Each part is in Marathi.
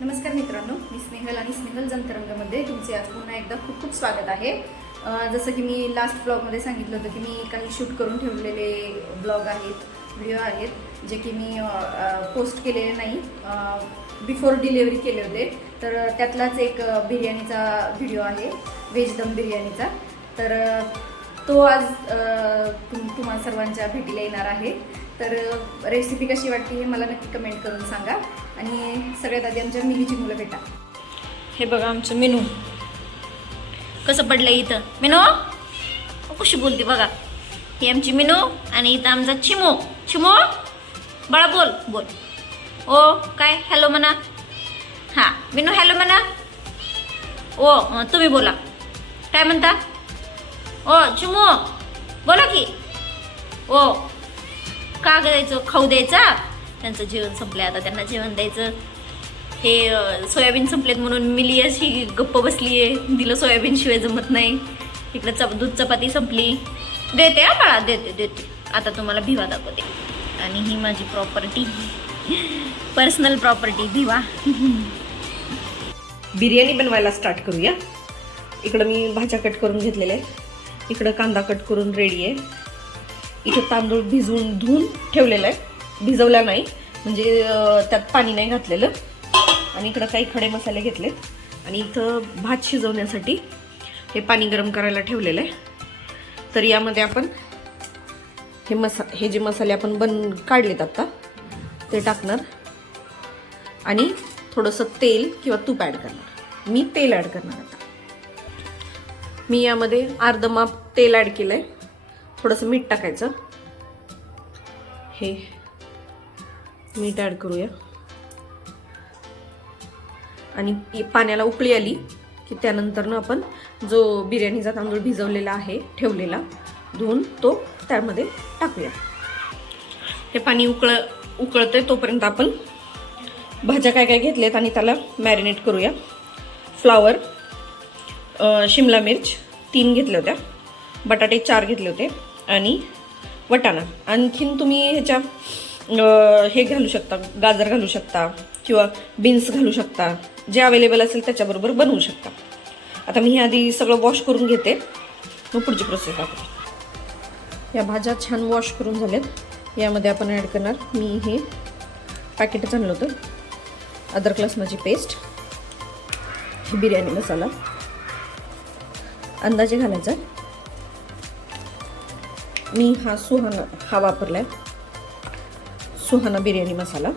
नमस्कार मित्रांनो, मी स्नेहल आणि स्नेहल जनतरंगमध्ये तुमचे आज पुन्हा एकदा खूप खूप स्वागत आहे। जसं की मी लास्ट ब्लॉगमध्ये सांगितलं होतं की मी काही शूट करून ठेवलेले ब्लॉग आहेत, व्हिडिओ आहेत जे की मी पोस्ट केलेले नाही, बिफोर डिलिव्हरी केले होते। तर त्यातलाच एक बिर्याणीचा व्हिडिओ आहे, व्हेज दम बिर्याणीचा। तर तो आज तुम्हा सर्वांच्या भेटीला येणार आहे। तर रेसिपी कशी वाटते हे मला नक्की कमेंट करून सांगा आणि सगळ्यात आधी आमच्या मिनीची मुलं भेटा। हे बघा आमचं मेनू कसं पडलं इथं। मेनू कशी बोलते बघा, ही आमची मेनू आणि इथं आमचा चिमो। चिमो बाळा बोल बोल, ओ काय हॅलो म्हणा। हां मेनू हॅलो म्हणा। ओ तुम्ही बोला, काय म्हणता? ओ चिमो बोला की। ओ का द्यायचं, खाऊ द्यायचा? त्यांचं जेवण संपलं, आता त्यांना जेवण द्यायचं। हे सोयाबीन संपलेत म्हणून मिली अशी गप्प बसली आहे, दिलं सोयाबीन शिवाय जमत नाही। इकडं दूध चपाती संपली, देते हा बाळा, देते देते। आता तुम्हाला भिवा दाखवते। आणि ही माझी property, personal property Bhiva. Biryani बनवायला स्टार्ट करूया। इकडं मी भाज्या कट करून घेतलेल्या आहेत, इकडं कांदा कट करून रेडी आहे। इथं तांदूळ भिजवून धुवून ठेवलेला आहे, भिजवला नाही म्हणजे त्यात पाणी नाही घातलेलं। आणि इकडं काही खडे मसाले घेतलेत आणि इथं भात शिजवण्यासाठी हे पाणी गरम करायला ठेवलेलं आहे। तर यामध्ये आपण हे जे मसाले आपण काढलेत आता ते टाकणार आणि थोडंसं तेल किंवा तूप ॲड करणार। मी तेल ॲड करणार आता। मी यामध्ये अर्ध माप तेल ॲड केलं आहे, थोडंसं मीठ टाकायचं। हे मीठ ॲड करूया आणि पाण्याला उकळी आली की त्यानंतरनं आपण जो बिर्याणीचा तांदूळ भिजवलेला आहे ठेवलेला धुवून तो त्यामध्ये टाकूया। हे पाणी उकळतंय तोपर्यंत आपण भाज्या काय काय घेतल्यात आणि त्याला मॅरिनेट करूया। फ्लावर, शिमला मिर्च 3 घेतल्या होत्या, बटाटे 4 घेतले होते आणि वटाणा। आणखीन तुम्ही ह्याच्या हे घालू शकता, गाजर घालू शकता किंवा बीन्स घालू शकता, जे अवेलेबल असेल त्याच्याबरोबर बनवू शकता। आता मी हे आधी सगळं वॉश करून घेते, मग पुढची प्रोसेस दाखवते। या भाज्या छान वॉश करून झाल्यात, यामध्ये आपण ॲड करणार, मी हे पॅकेटच आणलं होतं, अद्रक लसणाची पेस्ट, बिर्याणी मसाला अंदाजे घालायचा। मी हा वापरलाय, सुहाना बिर्याणी मसाला।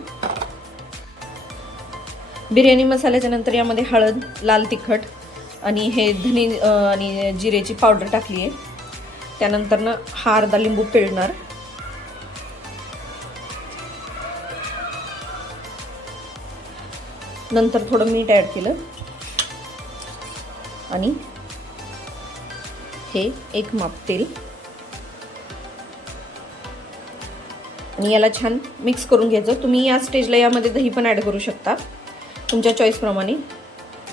बिर्याणी मसाल्याच्या नंतर यामध्ये हळद, लाल तिखट आणि हे धने आणि जिरेची पावडर टाकली आहे। त्यानंतरनं हा अर्धा लिंबू पिळणार, नंतर थोडं मीठ ॲड केलं आणि हे 1 माप तेल आणि याला छान मिक्स करून घ्यायचं। तुम्ही या स्टेजला यामध्ये दही पण ॲड करू शकता तुमच्या चॉईसप्रमाणे।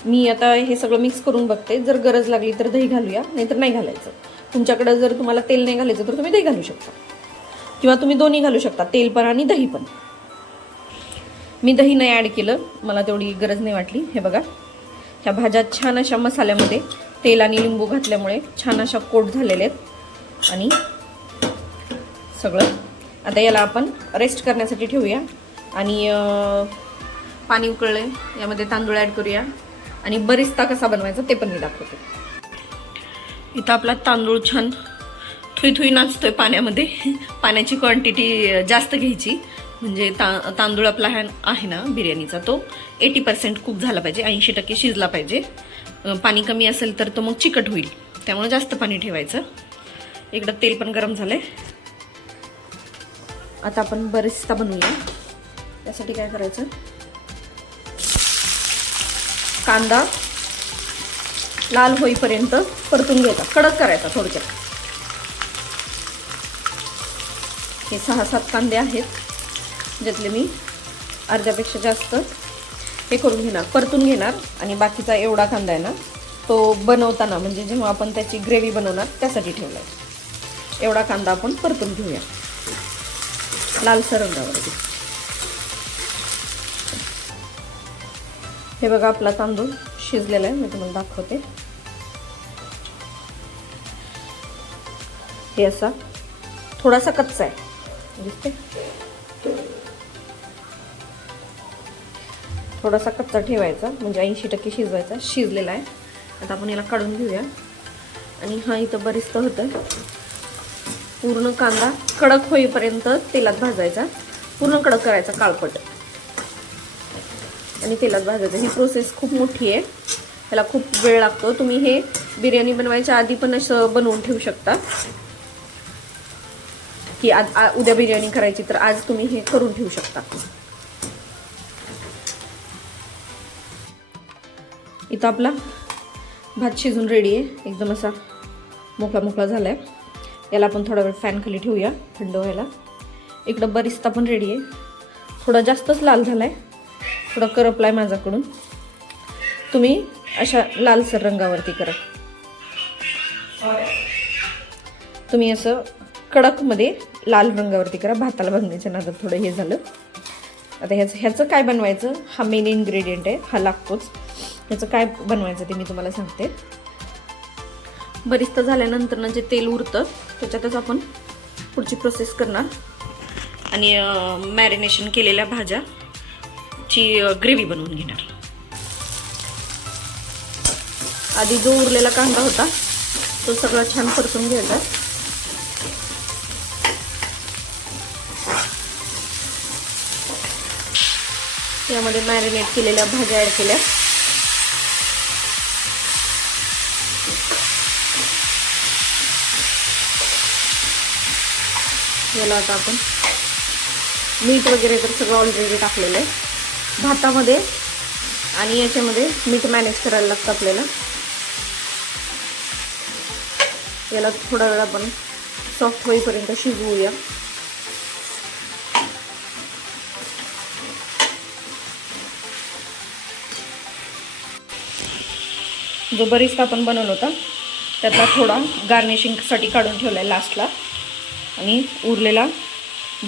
मी आता हे सगळं मिक्स करून बघते, जर गरज लागली तर दही घालूया, नाहीतर नाही घालायचं। तुमच्याकडे जर तुम्हाला तेल नाही घालायचं तर तुम्ही दही घालू शकता किंवा तुम्ही दोन्ही घालू शकता, तेल पण आणि दही पण। मी दही नाही ॲड केलं, मला तेवढी गरज नाही वाटली। हे बघा, ह्या भाज्या छान अशा मसाल्यामध्ये तेल आणि लिंबू घातल्यामुळे छान अशा कोट झालेले आहेत आणि सगळं आता याला आपण रेस्ट करण्यासाठी ठेवूया। आणि पाणी उकळले, यामध्ये तांदूळ ॲड करूया आणि बरिस्ता कसा बनवायचा ते पण मी दाखवते। इथं आपला तांदूळ छान थुई नाचतोय पाण्यामध्ये। पाण्याची क्वांटिटी जास्त घ्यायची, म्हणजे तांदूळ आपला आहे ना बिर्याणीचा, तो 80% कुक झाला पाहिजे, 80% शिजला पाहिजे। पाणी कमी असेल तर तो मग चिकट होईल, त्यामुळे जास्त पाणी ठेवायचं। इकडं तेल पण गरम झालंय, आता आपण बरिस्ता बनवूया। त्यासाठी काय करायचं, कांदा लाल होईपर्यंत परतून घ्यायचा, कडक करायचा थोडक्यात। हे 6-7 कांदे आहेत, ज्यातले मी अर्ध्यापेक्षा जास्त हे करून घेणार, परतून घेणार। आणि बाकीचा एवढा कांदा आहे ना, तो बनवताना म्हणजे जेव्हा आपण त्याची ग्रेव्ही बनवणार त्यासाठी ठेवला आहे। एवढा कांदा आपण परतून घेऊया लालसर रंगावरती। हे बघा आपला तांदूळ शिजलेला आहे, मी तुम्हाला दाखवते. हे असा थोडासा कच्चा आहे, दिसते, थोडासा कच्चा ठेवायचा, म्हणजे 80% शिजवायचा. शिजलेला आहे. आता आपण याला काढून घेऊया. आणि हा इथं बरीच तर होतं. पूर्ण कांदा कडक होईपर्यंत तेलात भाजायचा, पूर्ण कडक करायचा, काळपट, आणि तेलात भाजायचं. ही प्रोसेस खूप मोठी आहे, त्याला खूप वेळ लागतो. तुम्ही हे बिर्याणी बनवायच्या आधी पण असं बनवून ठेवू शकता की आज उद्या बिर्याणी करायची, तर आज तुम्ही हे करून ठेवू शकता. इथं आपला भात शिजून रेडी आहे, एकदम असा मोकळा मोकळा झाला आहे. याला आपण थोडा वेळ फॅन खाली ठेवूया थंड व्हायला. इकडं बरिस्ता पण रेडी आहे. थोडा जास्तच लाल झाला आहे, थोडा करपला आहे माझ्याकडून. तुम्ही अशा लालसर रंगावरती करा. तुम्ही असं कडकमध्ये लाल रंगावरती करा. भाताला बनवायच्या नादात थोडं हे झालं. आता ह्याचं काय बनवायचं, हा मेन इन्ग्रेडियंट आहे, हा लागतोच. ह्याचं काय बनवायचं ते मी तुम्हाला सांगते. बरिस्ता झाल्यानंतर जे तेल उरतं त्याच्यातच आपण पुढची प्रोसेस करणार. आणि मॅरिनेशन केलेल्या भाज्याची ग्रेव्ही बनवून घेणार. आधी जो उरलेला कांदा होता तो सगळा छान परतून घ्यायचा. यामध्ये मॅरिनेट केलेल्या भाज्या ॲड केल्या. याला आता आपण मीठ वगैरे तर सगळं ऑलरेडी टाकलेलं आहे भातामध्ये, आणि याच्यामध्ये मीठ मॅनेज करायला लागतं आपल्याला. याला थोडा वेळ आपण सॉफ्ट होईपर्यंत शिजवूया. जो बरिस्ता आपण बनवला होता त्यातला थोडा गार्निशिंगसाठी काढून ठेवला आहे लास्टला. आणि उरलेला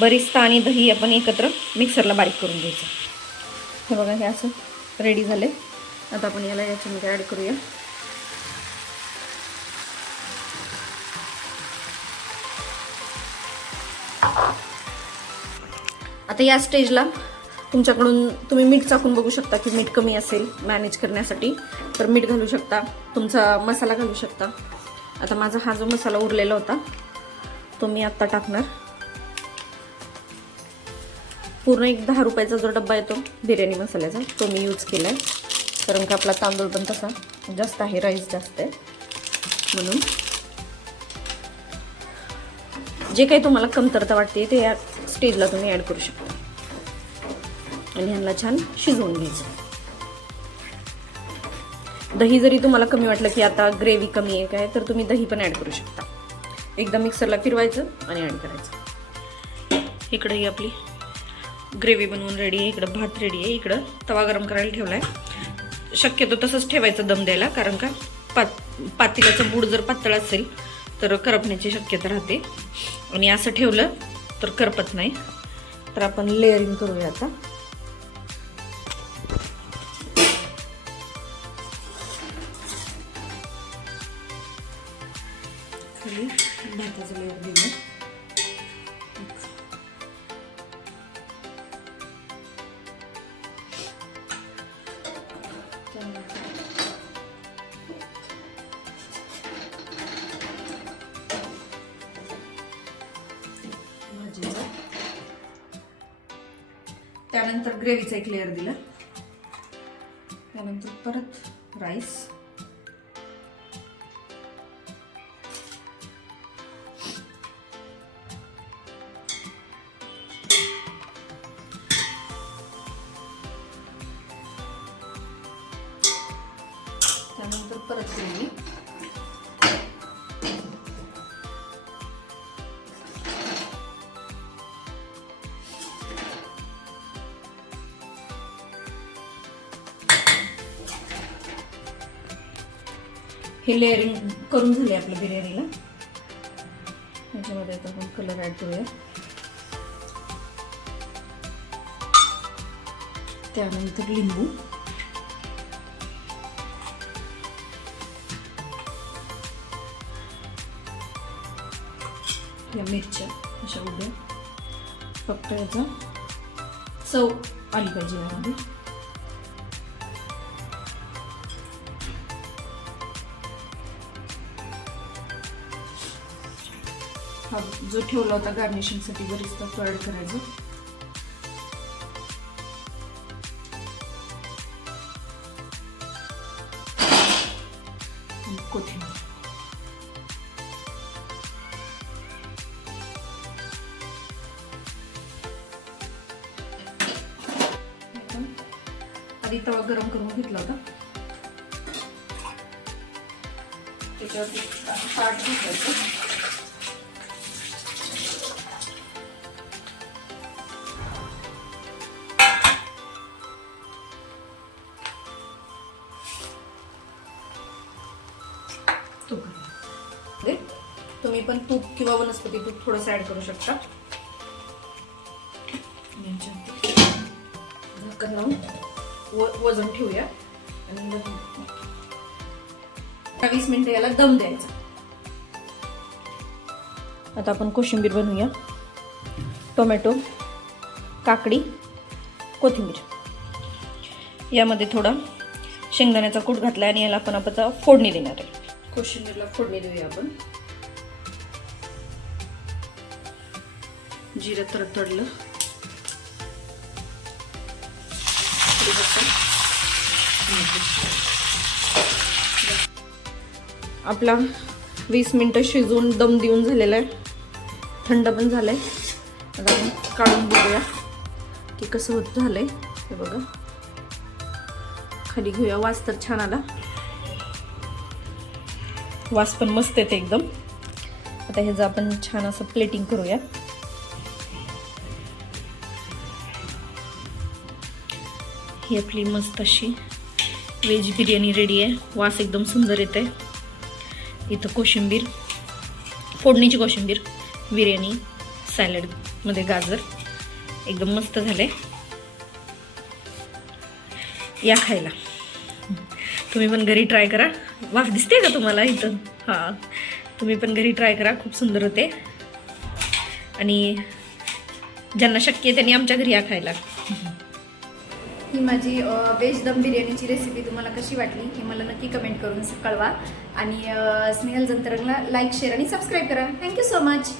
बरिस्ता आणि दही आपण एकत्र मिक्सरला बारीक करून घ्यायचं. हे बघा, हे असं रेडी झाले. आता आपण याला याच्यामध्ये ॲड करूया. आता या स्टेजला तुमच्याकडून तुम्ही मीठ चाकून बघू शकता की मीठ कमी असेल मॅनेज करण्यासाठी, तर मीठ घालू शकता. तुमचा मसाला घालू शकता. आता माझा हा जो मसाला उरलेला होता तो मी आत्ता टाकणार. पूर्ण एक 10 रुपयाचा जो डब्बा येतो बिर्याणी मसाल्याचा तो मी यूज केला आहे, कारण का आपला तांदूळ पण तसा जास्त आहे, राईस जास्त आहे म्हणून. जे काही तुम्हाला कमतरता वाटते ते या स्टेजला तुम्ही ॲड करू शकता. आणि ह्यांना छान शिजवून घ्यायचं. दही जरी तुम्हाला कमी वाटलं की आता ग्रेव्ही कमी आहे काय, तर तुम्ही दही पण ॲड करू शकता. एकदा मिक्सरला फिरवायचं आणि ॲड करायचं. इकडं ही आपली ग्रेव्ही बनवून रेडी आहे. इकडं भात रेडी आहे. इकडं तवा गरम करायला ठेवला आहे. शक्यतो तसंच ठेवायचं दम द्यायला, कारण का पातेल्याचं बूड जर पातळ असेल तर करपण्याची शक्यता राहते. आणि असं ठेवलं तर करपत नाही. तर आपण लेअरिंग करूया आता. खाली भाताचं लेअर दिलं. त्यानंतर ग्रेव्हीचा एक लेअर दिला. त्यानंतर परत राईस. त्यानंतर परत ग्रेव्ही. हे लेअरिंग करून झाले आपल्या बिर्याणीला. याच्यामध्ये आता आपण कलर ॲड करूया. त्यानंतर लिंबू. या मिरच्या अशा उभ्या, फक्त याचा चव आली पाहिजे यामध्ये. हा जो ठेवला होता गार्निशिंगसाठी बरिस्ता तो ॲड करायचा. कोथिंबीर. आधी तवा गरम करून घेतला होता, त्याच्यावरती ताट घालायचं. तूप घालायचं. तुम्ही पण तूप किंवा वनस्पती तूप थोडंसं ऍड करू शकता. झाकण लावून वजन ठेवूया आणि 20 मिनिटं याला दम द्यायचा. आता आपण कोशिंबीर बनवूया. टोमॅटो, काकडी, कोथिंबीर, यामध्ये थोडा शेंगदाण्याचा कूट घातला आणि याला आपण आता फोडणी देणार आहे. कोशिंबीरला फोडणी देऊया आपण. जिरं तडतडलं, आपला 20 मिनिटं शिजवून दम देऊन झालेला आहे. थंड पण झालंय. आता आपण काढून बघूया की कसं होत झालंय. हे बघा, खाली घेऊया. वास तर छान आला, वास पण मस्त येते एकदम. आता ह्याचं आपण छान असं प्लेटिंग करूया. ही आपली मस्त अशी व्हेज बिर्याणी रेडी आहे. वास एकदम सुंदर येते. इथं कोशिंबीर, फोडणीची कोशिंबीर, बिर्याणी, सॅलडमध्ये गाजर, एकदम मस्त झाले. या खायला. तुम्ही पण घरी ट्राय करा. वाफ दिसते का तुम्हाला इथं? हां, तुम्ही पण घरी ट्राय करा, खूप सुंदर होते. आणि ज्यांना शक्य आहे त्यांनी आमच्या घरी या खायला. ही माझी व्हेज दम बिर्याणीची रेसिपी तुम्हाला कशी वाटली हे मला नक्की कमेंट करून कळवा. आणि स्नेहल जंतरंगला लाईक, शेअर आणि सबस्क्राईब करा. Thank you so much.